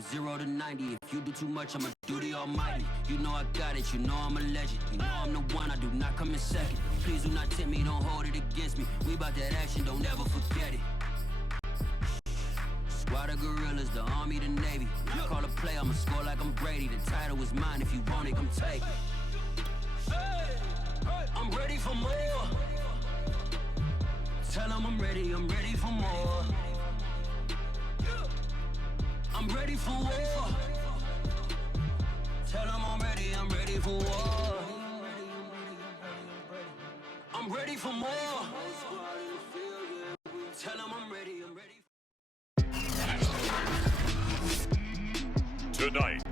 0 to 90. If you do too much, I'ma do the almighty. You know I got it, you know I'm a legend. You know I'm the one, I do not come in second. Please do not tempt me, don't hold it against me. We bout that action, don't ever forget it. Squad of gorillas, the army, the navy. I call a play, I'ma score like I'm Brady. The title is mine, if you want it, come take it. I'm ready for more. Tell them I'm ready for more. I'm ready for war. Tell them I'm ready for war. I'm ready for more. Tell them I'm ready. Tonight,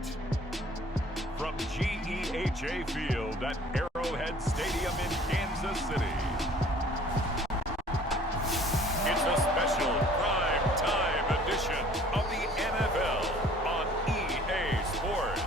from GEHA Field at Arrowhead Stadium in Kansas City, it's a special prime time edition of the NFL on EA Sports.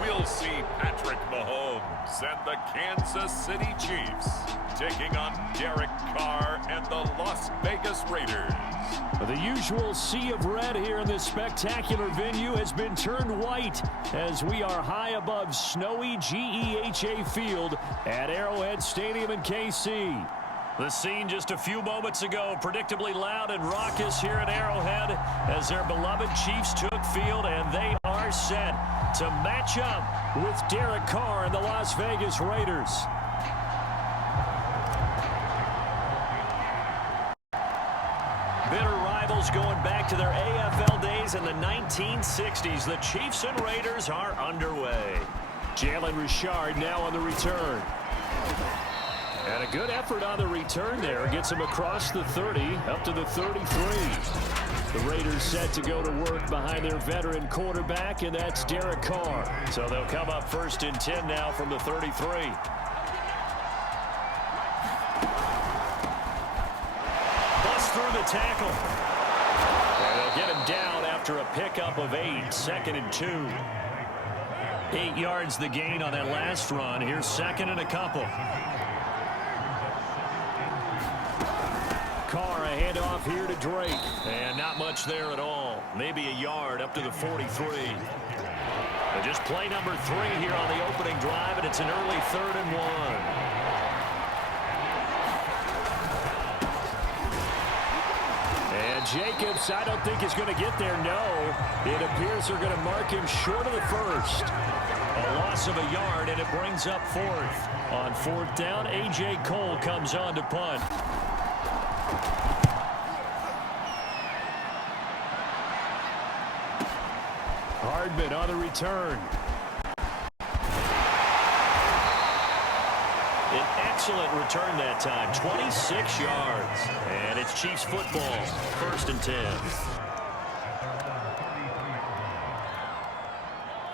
We'll see Patrick Mahomes and the Kansas City Chiefs taking on Derek Carr and the Las Vegas Raiders. The usual sea of red here in this spectacular venue has been turned white as we are high above snowy GEHA Field at Arrowhead Stadium in KC. The scene just a few moments ago, predictably loud and raucous here at Arrowhead as their beloved Chiefs took field, and they are set to match up with Derek Carr and the Las Vegas Raiders. Bitter rivals going back to their AFL days in the 1960s. The Chiefs and Raiders are underway. Jalen Richard now on the return. And a good effort on the return there. Gets him across the 30, up to the 33. The Raiders set to go to work behind their veteran quarterback, and that's Derek Carr. So they'll come up 1st and 10 now from the 33. Bust through the tackle. And they'll get him down after a pickup of 8, 2nd and 2. 8 yards the gain on that last run. Here's 2nd and a couple. Carr, a handoff here to Drake. And not much there at all. Maybe a yard up to the 43. And just play number 3 here on the opening drive, and it's an early 3rd and 1. And Jacobs, I don't think is going to get there, no. It appears they're going to mark him short of the 1st. A loss of a yard, and it brings up 4th. On 4th down, A.J. Cole comes on to punt. Hardman on the return. An excellent return that time, 26 yards. And it's Chiefs football, 1st and 10.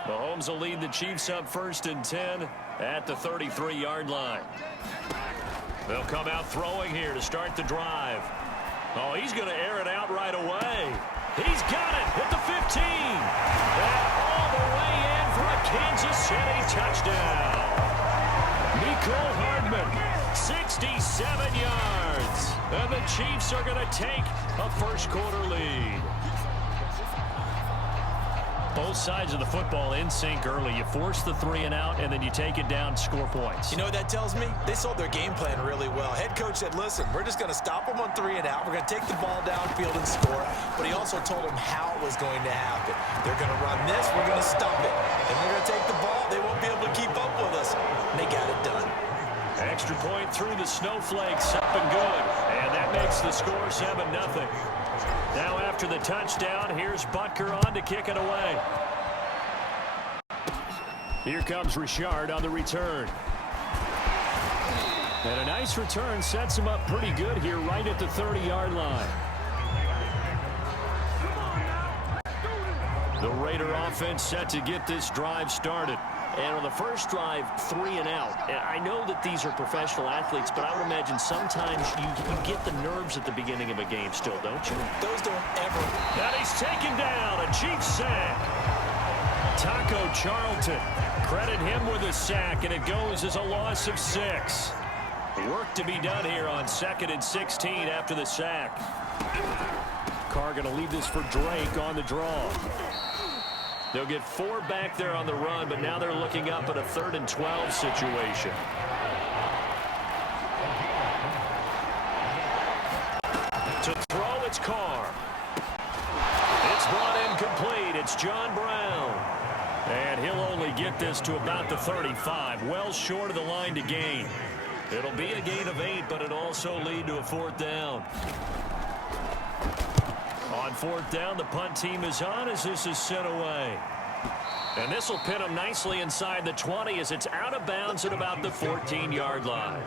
Mahomes will lead the Chiefs up 1st and 10 at the 33-yard line. They'll come out throwing here to start the drive. Oh, he's going to air it out right away. He's got it at the 15. And all the way in for a Kansas City touchdown. Mecole Hardman, 67 yards. And the Chiefs are going to take a first-quarter lead. Both sides of the football in sync early. You force the 3 and out, and then you take it down, score points. You know what that tells me? They sold their game plan really well. Head coach said, listen, we're just going to stop them on 3 and out. We're going to take the ball downfield and score. But he also told them how it was going to happen. They're going to run this. We're going to stop it. And we're going to take the ball. They won't be able to keep up with us. And they got it done. Extra point through the snowflakes, up and good. And that makes the score 7-0. Now after the touchdown, here's Butker on to kick it away. Here comes Richard on the return. And a nice return sets him up pretty good here right at the 30-yard line. The Raider offense set to get this drive started. And on the first drive, 3 and out. And I know that these are professional athletes, but I would imagine sometimes you get the nerves at the beginning of a game still, don't you? Those don't ever. And he's taken down. A Chiefs sack. Taco Charlton. Credit him with a sack, and it goes as a loss of 6. Work to be done here on 2nd and 16 after the sack. Carr going to leave this for Drake on the draw. They'll get 4 back there on the run, but now they're looking up at a 3rd and 12 situation. To throw, it's Carr. It's brought in complete. It's John Brown. And he'll only get this to about the 35, well short of the line to gain. It'll be a gain of 8, but it'll also lead to a 4th down. On 4th down, the punt team is on as this is sent away. And this will pin them nicely inside the 20 as it's out of bounds at about the 14-yard line.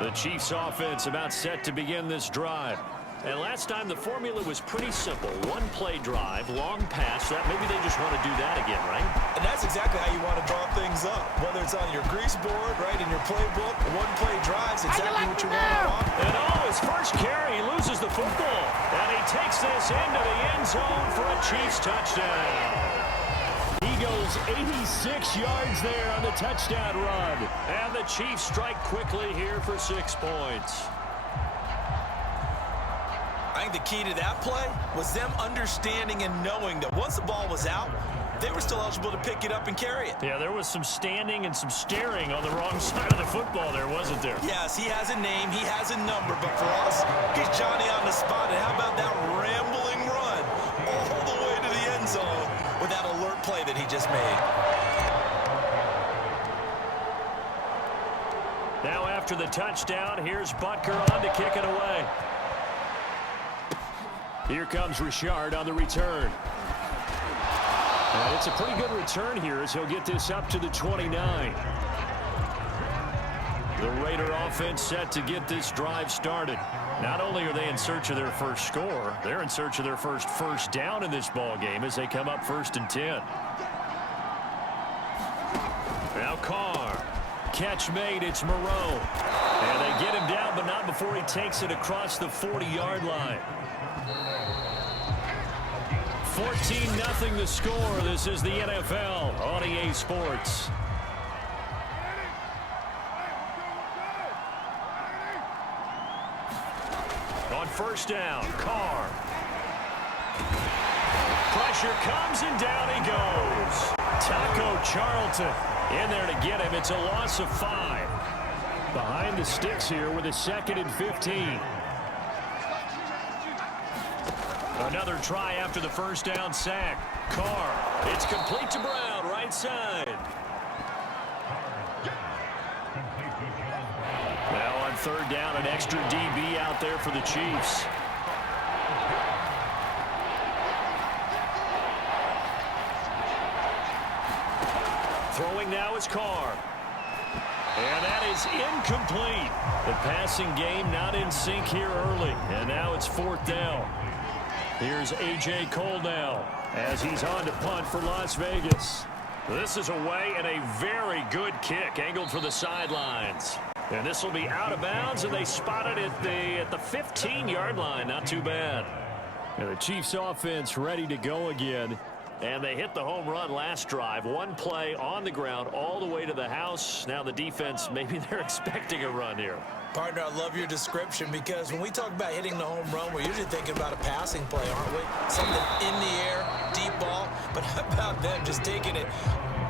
The Chiefs offense about set to begin this drive. And last time the formula was pretty simple. 1-play drive, long pass. Maybe they just want to do that again, right? And that's exactly how you want to draw things up. Whether it's on your grease board, right, in your playbook, 1-play drives, exactly what you want. And his first carry, he loses the football. And he takes this into the end zone for a Chiefs touchdown. He goes 86 yards there on the touchdown run. And the Chiefs strike quickly here for 6 points. I think the key to that play was them understanding and knowing that once the ball was out, they were still eligible to pick it up and carry it. Yeah, there was some standing and some staring on the wrong side of the football there, wasn't there? Yes, he has a name, he has a number, but for us, he's Johnny on the spot. And how about that rambling run all the way to the end zone with that alert play that he just made? Now after the touchdown, here's Butker on to kick it away. Here comes Richard on the return. And it's a pretty good return here as he'll get this up to the 29. The Raider offense set to get this drive started. Not only are they in search of their first score, they're in search of their first down in this ball game as they come up 1st and 10. Now Carr. Catch made. It's Moreau. And they get him down, but not before he takes it across the 40-yard line. 14-0 the score. This is the NFL on EA Sports. On 1st down, Carr. Pressure comes and down he goes. Taco Charlton in there to get him. It's a loss of 5. Behind the sticks here with a 2nd and 15. Another try after the 1st down sack. Carr. It's complete to Brown, right side. Now on 3rd down, an extra DB out there for the Chiefs. Throwing now is Carr. And that is incomplete. The passing game not in sync here early. And now it's 4th down. Here's A.J. Cole now as he's on to punt for Las Vegas. This is away and a very good kick angled for the sidelines. And this will be out of bounds, and they spot it at the 15-yard line. Not too bad. And the Chiefs offense ready to go again. And they hit the home run last drive. 1 play on the ground all the way to the house. Now the defense, maybe they're expecting a run here. Partner, I love your description because when we talk about hitting the home run, we're usually thinking about a passing play, aren't we? Something in the air, deep ball. But how about them just taking it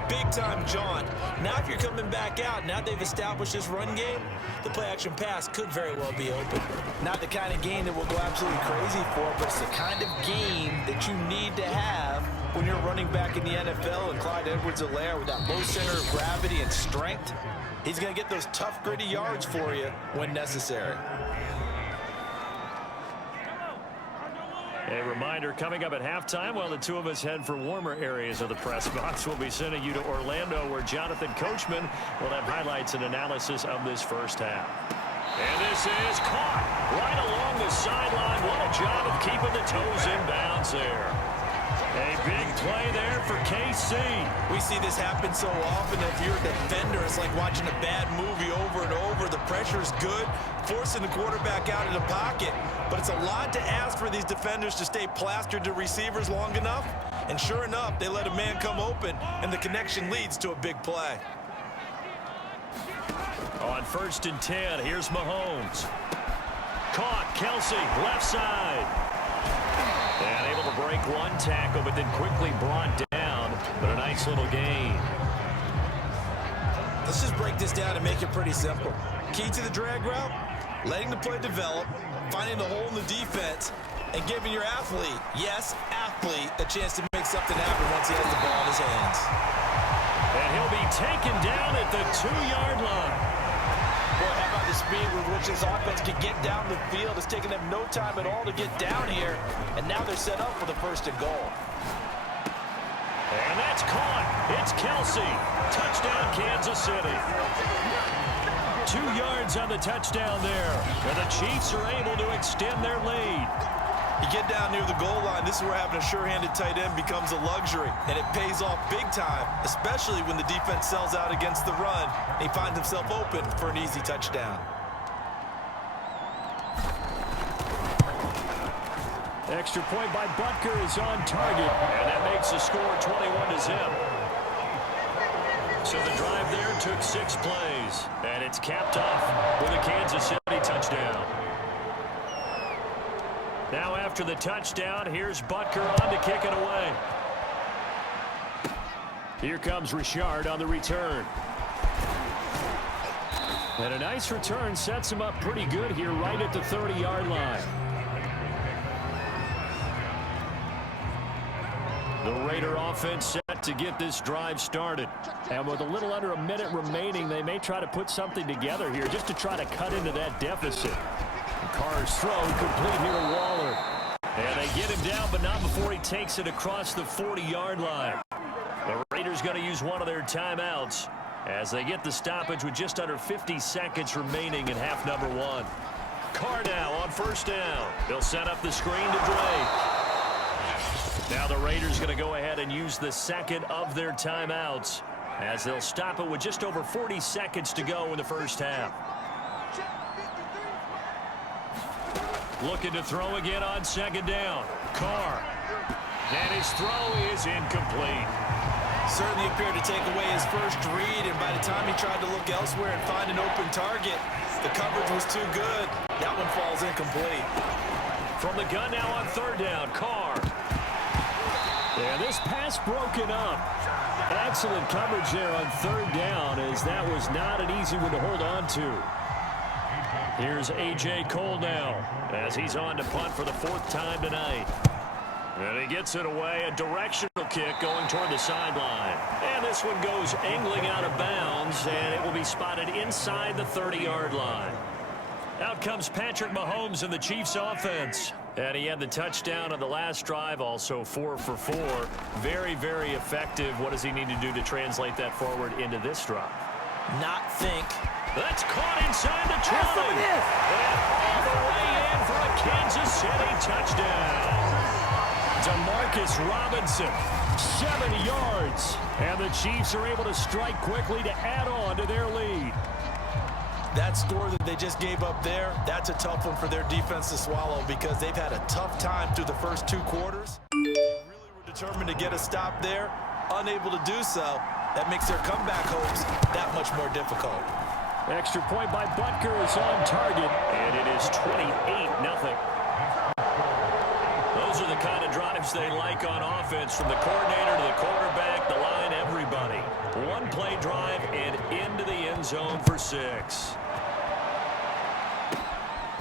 big-time jaunt? Now if you're coming back out, now they've established this run game, the play-action pass could very well be open. Not the kind of game that we'll go absolutely crazy for, but it's the kind of game that you need to have when you're running back in the NFL. And Clyde Edwards-Helaire with that low center of gravity and strength, he's going to get those tough, gritty yards for you when necessary. A reminder, coming up at halftime, while the two of us head for warmer areas of the press box, we'll be sending you to Orlando, where Jonathan Coachman will have highlights and analysis of this first half. And this is caught right along the sideline. What a job of keeping the toes in bounds there. A big play there for KC. We see this happen so often. If you're a defender, it's like watching a bad movie over and over. The pressure's good, forcing the quarterback out of the pocket. But it's a lot to ask for these defenders to stay plastered to receivers long enough. And sure enough, they let a man come open, and the connection leads to a big play. On 1st and 10, here's Mahomes. Caught, Kelsey, left side. And able to break one tackle, but then quickly brought down. But a nice little gain. Let's just break this down and make it pretty simple. Key to the drag route, letting the play develop, finding the hole in the defense, and giving your athlete, yes, athlete, a chance to make something happen once he has the ball in his hands. And he'll be taken down at the 2-yard line. Boy, how about the speed with which this offense can get down the field? It's taken them no time at all to get down here, and now they're set up for the 1st and goal. And that's caught. It's Kelsey. Touchdown, Kansas City. 2 yards on the touchdown there. And the Chiefs are able to extend their lead. You get down near the goal line, this is where having a sure-handed tight end becomes a luxury, and it pays off big time, especially when the defense sells out against the run, and he finds himself open for an easy touchdown. Extra point by Butker is on target, and that makes the score 21-0. So the drive there took 6 plays, and it's capped off with a Kansas City touchdown. Now after the touchdown, here's Butker on to kick it away. Here comes Richard on the return. And a nice return sets him up pretty good here right at the 30-yard line. The Raider offense set to get this drive started. And with a little under a minute remaining, they may try to put something together here just to try to cut into that deficit. Carr's throw complete here to Waller. And they get him down, but not before he takes it across the 40-yard line. The Raiders going to use one of their timeouts as they get the stoppage with just under 50 seconds remaining in half number 1. Carr now on 1st down. They'll set up the screen to Drake. Now the Raiders going to go ahead and use the second of their timeouts as they'll stop it with just over 40 seconds to go in the first half. Looking to throw again on 2nd down. Carr. And his throw is incomplete. Certainly appeared to take away his first read, and by the time he tried to look elsewhere and find an open target, the coverage was too good. That one falls incomplete. From the gun now on 3rd down, Carr. And this pass broken up. Excellent coverage there on 3rd down, as that was not an easy one to hold on to. Here's A.J. Cole now as he's on to punt for the 4th time tonight. And he gets it away, a directional kick going toward the sideline. And this one goes angling out of bounds, and it will be spotted inside the 30-yard line. Out comes Patrick Mahomes in the Chiefs offense. And he had the touchdown on the last drive, also 4 for 4. Very, very effective. What does he need to do to translate that forward into this drive? Not think. That's caught inside the 20. And all the way in for a Kansas City touchdown. Demarcus Robinson, 7 yards. And the Chiefs are able to strike quickly to add on to their lead. That score that they just gave up there, that's a tough one for their defense to swallow because they've had a tough time through the first 2 quarters. They really were determined to get a stop there, unable to do so. That makes their comeback hopes that much more difficult. Extra point by Butker is on target, and it is 28-0. Those are the kind of drives they like on offense, from the coordinator to the quarterback, the line, everybody. One-play drive and into the end zone for 6.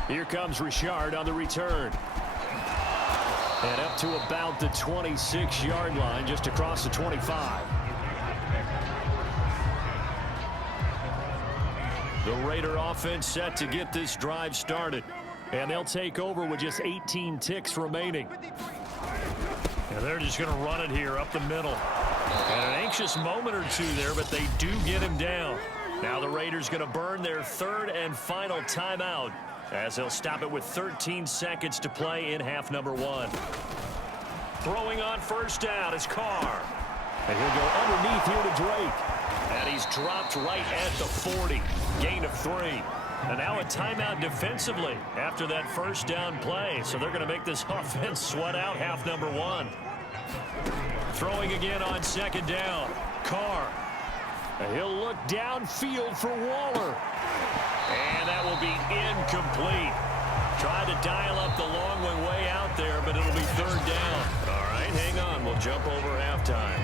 Here comes Richard on the return. And up to about the 26-yard line, just across the 25. The Raider offense set to get this drive started. And they'll take over with just 18 ticks remaining. And they're just going to run it here up the middle. And an anxious moment or two there, but they do get him down. Now the Raiders going to burn their 3rd and final timeout as they'll stop it with 13 seconds to play in half number 1. Throwing on first down is Carr. And he'll go underneath here to Drake. And he's dropped right at the 40. Gain of 3. And now a timeout defensively after that first down play. So they're going to make this offense sweat out half number 1. Throwing again on second down. Carr. And he'll look downfield for Waller. And that will be incomplete. Tried to dial up the long one way out there, but it'll be third down. All right, hang on. We'll jump over halftime.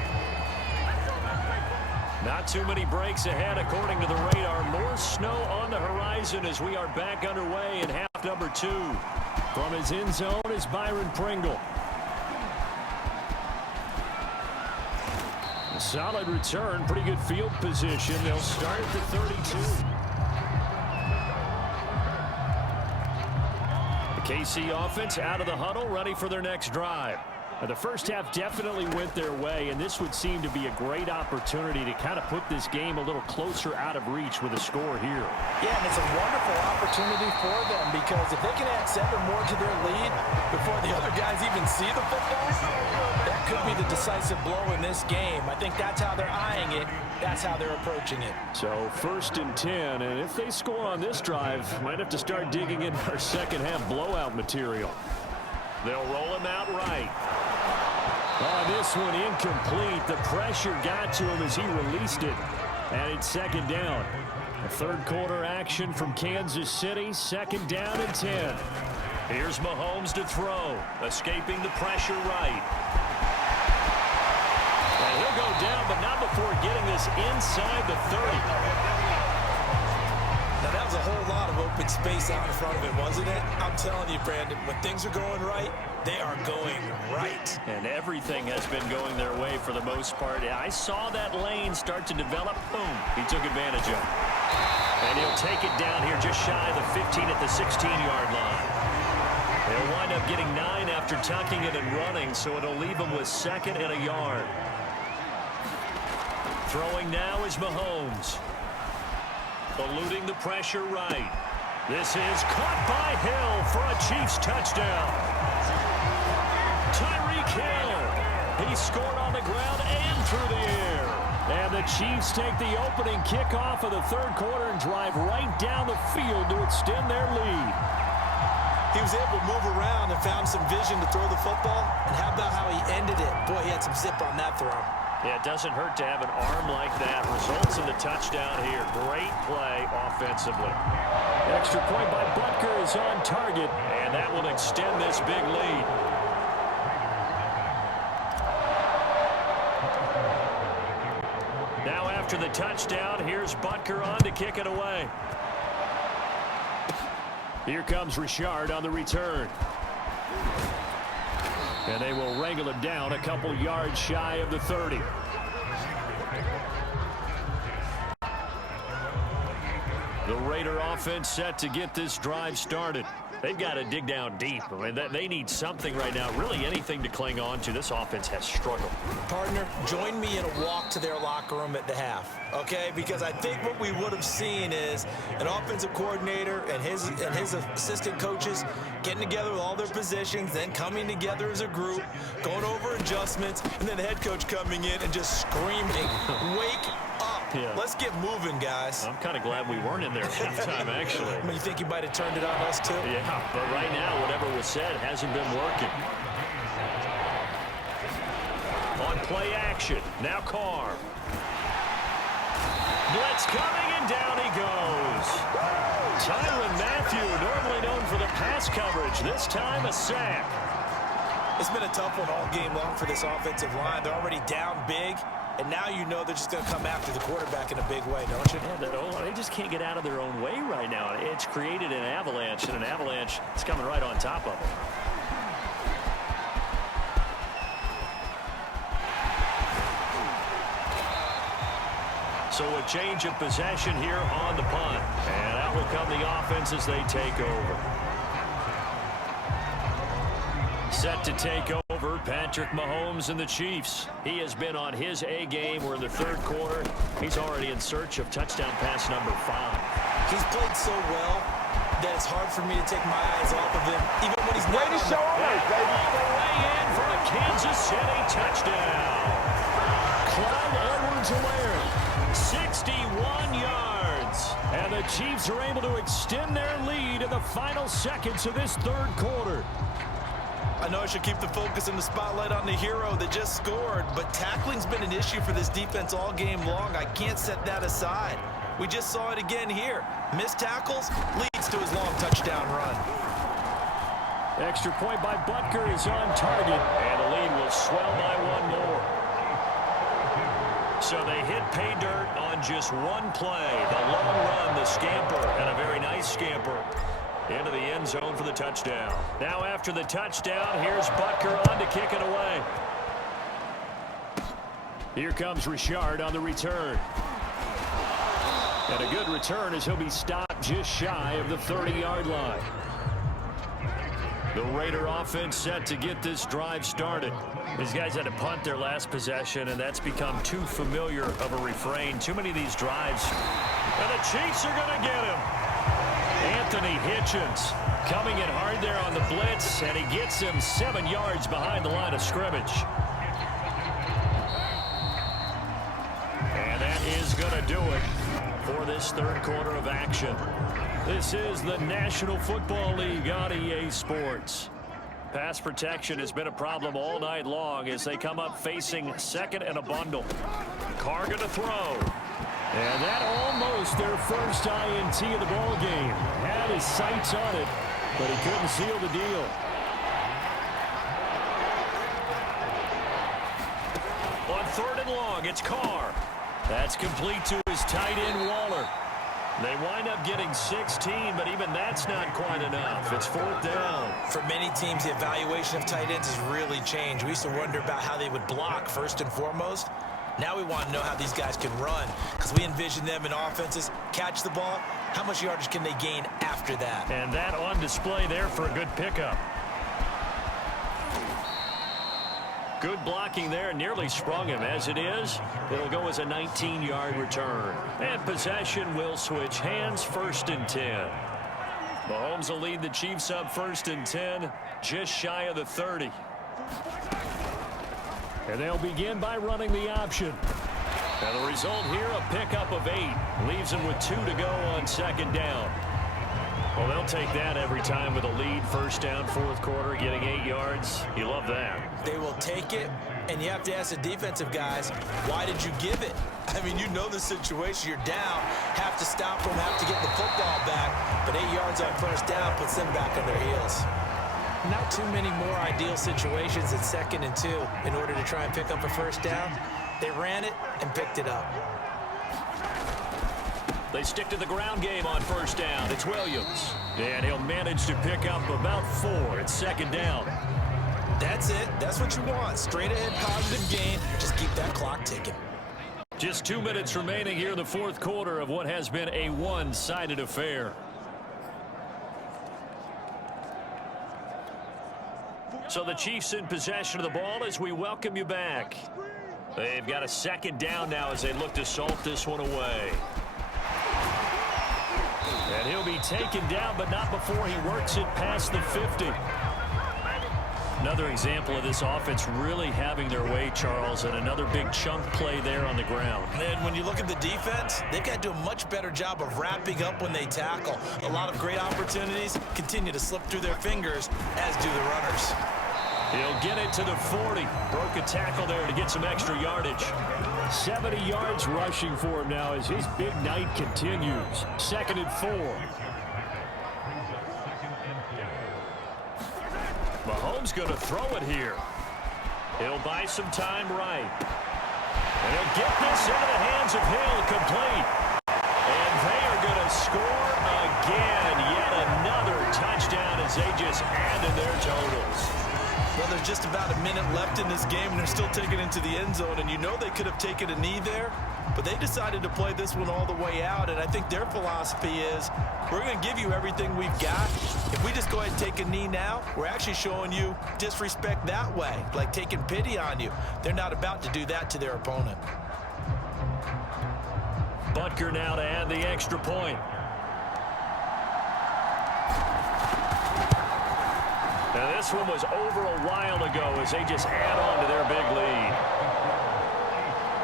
Not too many breaks ahead according to the radar. More snow on the horizon as we are back underway in half number 2. From his end zone is Byron Pringle. A solid return, pretty good field position. They'll start at the 32. The KC offense out of the huddle, ready for their next drive. The first half definitely went their way, and this would seem to be a great opportunity to kind of put this game a little closer out of reach with a score here. Yeah, and it's a wonderful opportunity for them because if they can add 7 more to their lead before the other guys even see the football, that could be the decisive blow in this game. I think that's how they're eyeing it. That's how they're approaching it. So first and 10, and if they score on this drive, might have to start digging in our second half blowout material. They'll roll him out right. Oh, this one incomplete. The pressure got to him as he released it. And it's second down. A third quarter action from Kansas City. Second down and 10. Here's Mahomes to throw. Escaping the pressure right. And he'll go down, but not before getting this inside the 30. Now, that was a whole lot of open space out in front of it, wasn't it? I'm telling you, Brandon, when things are going right, they are going right. And everything has been going their way for the most part. I saw that lane start to develop. Boom. He took advantage of it. And he'll take it down here just shy of the 15 at the 16-yard line. They'll wind up getting 9 after tucking it and running, so it'll leave them with second and a yard. Throwing now is Mahomes. Eluding the pressure right. This is caught by Hill for a Chiefs touchdown. Tyreek Hill. He scored on the ground and through the air. And the Chiefs take the opening kickoff of the third quarter and drive right down the field to extend their lead. He was able to move around and found some vision to throw the football. And how about how he ended it? Boy, he had some zip on that throw. Yeah, it doesn't hurt to have an arm like that. Results in the touchdown here. Great play offensively. Extra point by Butker is on target, and that will extend this big lead. Now after the touchdown, here's Butker on to kick it away. Here comes Richard on the return. And they will wrangle him down a couple yards shy of the 30. The Raider offense set to get this drive started. They've got to dig down deep. I mean, they need something right now, really anything to cling on to. This offense has struggled. Partner, join me in a walk to their locker room at the half, okay? Because I think what we would have seen is an offensive coordinator and his assistant coaches getting together with all their positions, then coming together as a group, going over adjustments, and then the head coach coming in and just screaming, wake up. Yeah. Let's get moving, guys. I'm kind of glad we weren't in there at halftime, actually. I mean, you think you might have turned it on us, too? Yeah, but right now, whatever was said hasn't been working. On play action, now Carr. Blitz coming, and down he goes. Tyrann Mathieu, normally known for the pass coverage, this time a sack. It's been a tough one all game long for this offensive line. They're already down big, and now you know they're just going to come after the quarterback in a big way, don't you? Yeah, they just can't get out of their own way right now. It's created an avalanche, and an avalanche is coming right on top of them. So a change of possession here on the punt. And out will come the offense as they take over. Set to take over, Patrick Mahomes and the Chiefs. He has been on his A game. We're in the third quarter. He's already in search of touchdown pass number 5. He's played so well that it's hard for me to take my eyes off of him, even when he's not. Way to show up, baby. All the way in for a Kansas Kansas City touchdown. Clyde Edwards-Helaire, 61 yards. And the Chiefs are able to extend their lead in the final seconds of this third quarter. I know I should keep the focus and the spotlight on the hero that just scored, but tackling's been an issue for this defense all game long. I can't set that aside. We just saw it again here. Missed tackles leads to his long touchdown run. Extra point by Butker is on target, and the lead will swell by one more. So they hit pay dirt on just one play. The long run, the scamper, and a very nice scamper into the end zone for the touchdown. Now after the touchdown, here's Butker on to kick it away. Here comes Richard on the return. And a good return as he'll be stopped just shy of the 30-yard line. The Raider offense set to get this drive started. These guys had to punt their last possession, and that's become too familiar of a refrain. Too many of these drives. And the Chiefs are going to get him. Anthony Hitchens coming in hard there on the blitz, and he gets him 7 yards behind the line of scrimmage. And that is going to do it for this third quarter of action. This is the National Football League on EA Sports. Pass protection has been a problem all night long as they come up facing second and a bundle. Carr going to throw. And that almost their first INT of the ball game. Had his sights on it, but he couldn't seal the deal. On third and long, it's Carr. That's complete to his tight end, Waller. They wind up getting 16, but even that's not quite enough. It's fourth down. For many teams, the evaluation of tight ends has really changed. We used to wonder about how they would block first and foremost. Now we want to know how these guys can run, because we envision them in offenses catch the ball. How much yardage can they gain after that? And that on display there for a good pickup. Good blocking there, nearly sprung him. As it is, it'll go as a 19-yard return. And possession will switch hands, first and 10. Mahomes will lead the Chiefs up first and 10, just shy of the 30. And they'll begin by running the option. And the result here, a pickup of 8. Leaves them with 2 to go on second down. Well, they'll take that every time with a lead. First down, fourth quarter, getting 8 yards. You love that. They will take it, and you have to ask the defensive guys, why did you give it? I mean, you know the situation. You're down, have to stop them, have to get the football back, but 8 yards on first down puts them back on their heels. Not too many more ideal situations at second and 2 in order to try and pick up a first down. They ran it and picked it up. They stick to the ground game on first down. It's Williams. And he'll manage to pick up about 4 at second down. That's it. That's what you want. Straight ahead positive gain. Just keep that clock ticking. Just 2 minutes remaining here in the fourth quarter of what has been a one-sided affair. So the Chiefs in possession of the ball as we welcome you back. They've got a second down now as they look to salt this one away. And he'll be taken down, but not before he works it past the 50. Another example of this offense really having their way, Charles, and another big chunk play there on the ground. And when you look at the defense, they've got to do a much better job of wrapping up when they tackle. A lot of great opportunities continue to slip through their fingers, as do the runners. He'll get it to the 40. Broke a tackle there to get some extra yardage. 70 yards rushing for him now as his big night continues. Second and 4. Mahomes going to throw it here. He'll buy some time right. And he'll get this into the hands of Hill, complete. And they are going to score again. Yet another touchdown as they just added their totals. Well, there's just about a minute left in this game, and they're still taking it into the end zone. And you know they could have taken a knee there, but they decided to play this one all the way out. And I think their philosophy is, we're going to give you everything we've got. If we just go ahead and take a knee now, we're actually showing you disrespect that way, like taking pity on you. They're not about to do that to their opponent. Butker now to add the extra point. Now, this one was over a while ago as they just add on to their big lead.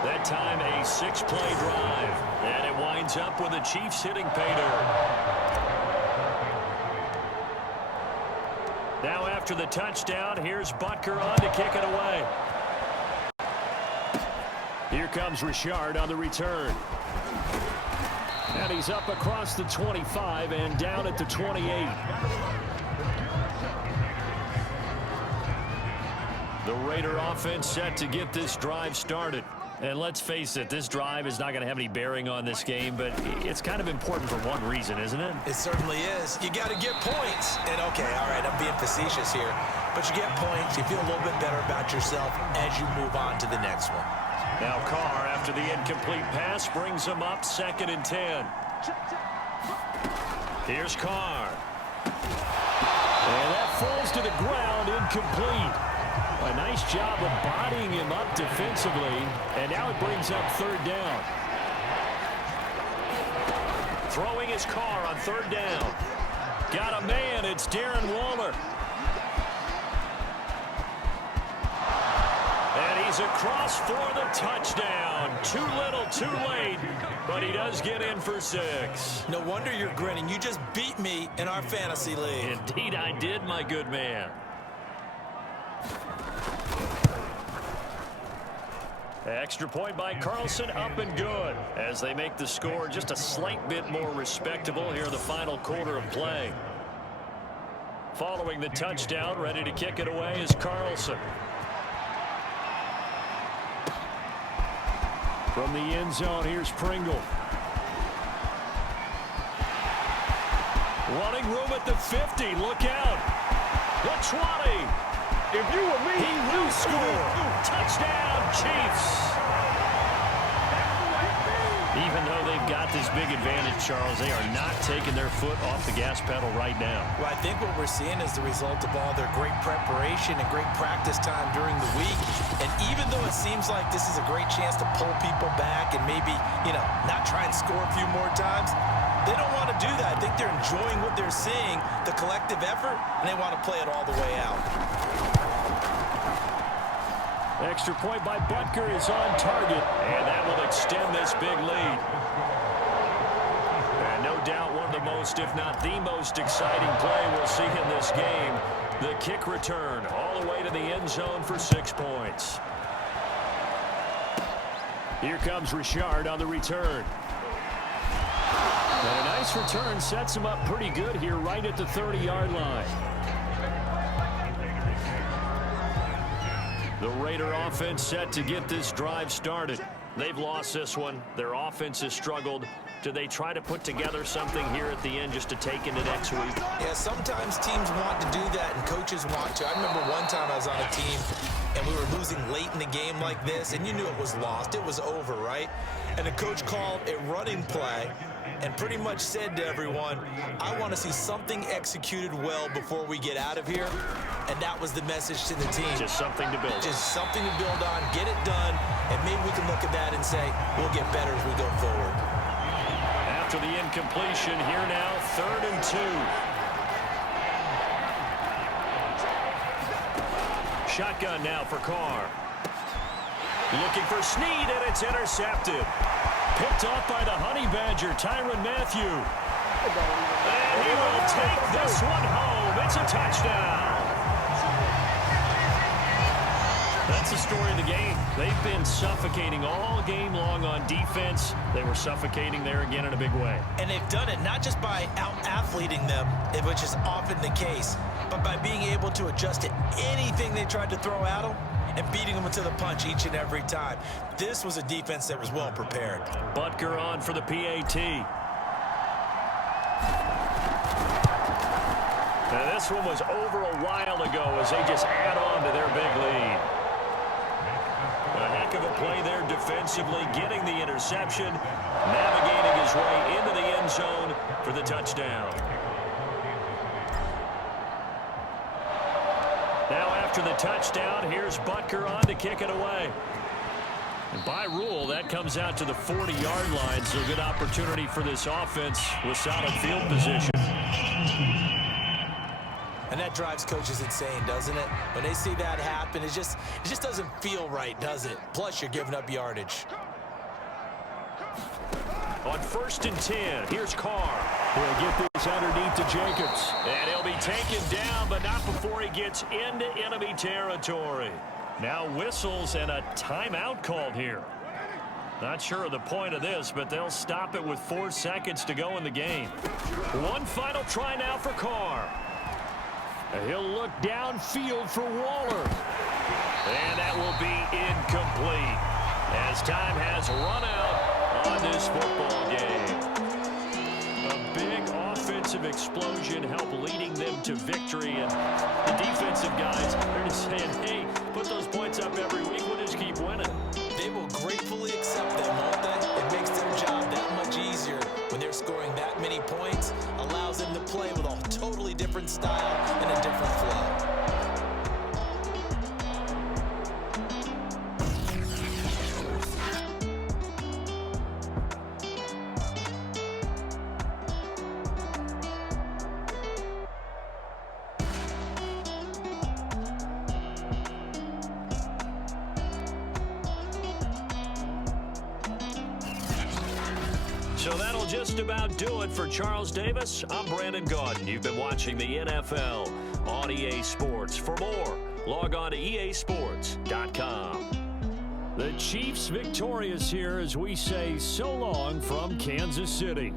That time a 6-play drive. And it winds up with the Chiefs hitting pay dirt. Now after the touchdown, here's Butker on to kick it away. Here comes Richard on the return. And he's up across the 25 and down at the 28. The Raider offense set to get this drive started. And let's face it, this drive is not going to have any bearing on this game, but it's kind of important for one reason, isn't it? It certainly is. You got to get points. And, okay, all right, I'm being facetious here. But you get points, you feel a little bit better about yourself as you move on to the next one. Now Carr, after the incomplete pass, brings him up 2nd and 10. Here's Carr. And that falls to the ground, incomplete. A nice job of bodying him up defensively, and now it brings up 3rd down. Throwing his Carr on 3rd down. Got a man, it's Darren Waller. And he's across for the touchdown. Too little, too late, but he does get in for 6. No wonder you're grinning. You just beat me in our fantasy league. Indeed I did, my good man. Extra point by Carlson, up and good, as they make the score just a slight bit more respectable here in the final quarter of play. Following the touchdown, ready to kick it away is Carlson. From the end zone, here's Pringle. Wanting room at the 50, look out. The 20. If you were me, he will score. Touchdown, Chiefs. Even though they've got this big advantage, Charles, they are not taking their foot off the gas pedal right now. Well, I think what we're seeing is the result of all their great preparation and great practice time during the week. And even though it seems like this is a great chance to pull people back and maybe, not try and score a few more times, they don't want to do that. I think they're enjoying what they're seeing, the collective effort, and they want to play it all the way out. Extra point by Butker is on target, and that will extend this big lead. And no doubt one of the most, if not the most exciting play we'll see in this game. The kick return all the way to the end zone for 6 points. Here comes Richard on the return. And a nice return sets him up pretty good here right at the 30-yard line. The Raider offense set to get this drive started. They've lost this one. Their offense has struggled. Do they try to put together something here at the end just to take into next week? Yeah, sometimes teams want to do that and coaches want to. I remember one time I was on a team and we were losing late in the game like this, and you knew it was lost. It was over, right? And the coach called a running play and pretty much said to everyone, I want to see something executed well before we get out of here. And that was the message to the team. Just something to build on. Just something to build on, get it done, and maybe we can look at that and say, we'll get better as we go forward. After the incompletion, here now, 3rd and 2. Shotgun now for Carr. Looking for Snead, and it's intercepted. Picked off by the Honey Badger, Tyrann Mathieu. And he will take this one home. It's a touchdown. That's the story of the game. They've been suffocating all game long on defense. They were suffocating there again in a big way. And they've done it not just by out-athleting them, which is often the case, but by being able to adjust to anything they tried to throw at them and beating them to the punch each and every time. This was a defense that was well prepared. Butker on for the PAT. Now this one was over a while ago as they just add on to their big lead. A heck of a play there defensively, getting the interception, navigating his way into the end zone for the touchdown. Now after the touchdown, here's Butker on to kick it away. And by rule, that comes out to the 40-yard line, so a good opportunity for this offense with solid field position. And that drives coaches insane, doesn't it? When they see that happen, it just doesn't feel right, does it? Plus, you're giving up yardage. On 1st and 10, here's Carr. He'll get this underneath to Jacobs. And he'll be taken down, but not before he gets into enemy territory. Now whistles and a timeout called here. Not sure of the point of this, but they'll stop it with 4 seconds to go in the game. One final try now for Carr. He'll look downfield for Waller. And that will be incomplete as time has run out on this football game. A big offensive explosion helped leading them to victory. And the defensive guys are just saying, hey, put those points up every week. We'll just keep winning. They will gratefully accept them, won't they? It makes their job that much easier when they're scoring that many points. Allows them to play with a totally different style and a different flow. So that'll just about do it for Charles Davis. I'm Brandon Gaudin. You've been watching the NFL on EA Sports. For more, log on to easports.com. The Chiefs victorious here as we say so long from Kansas City.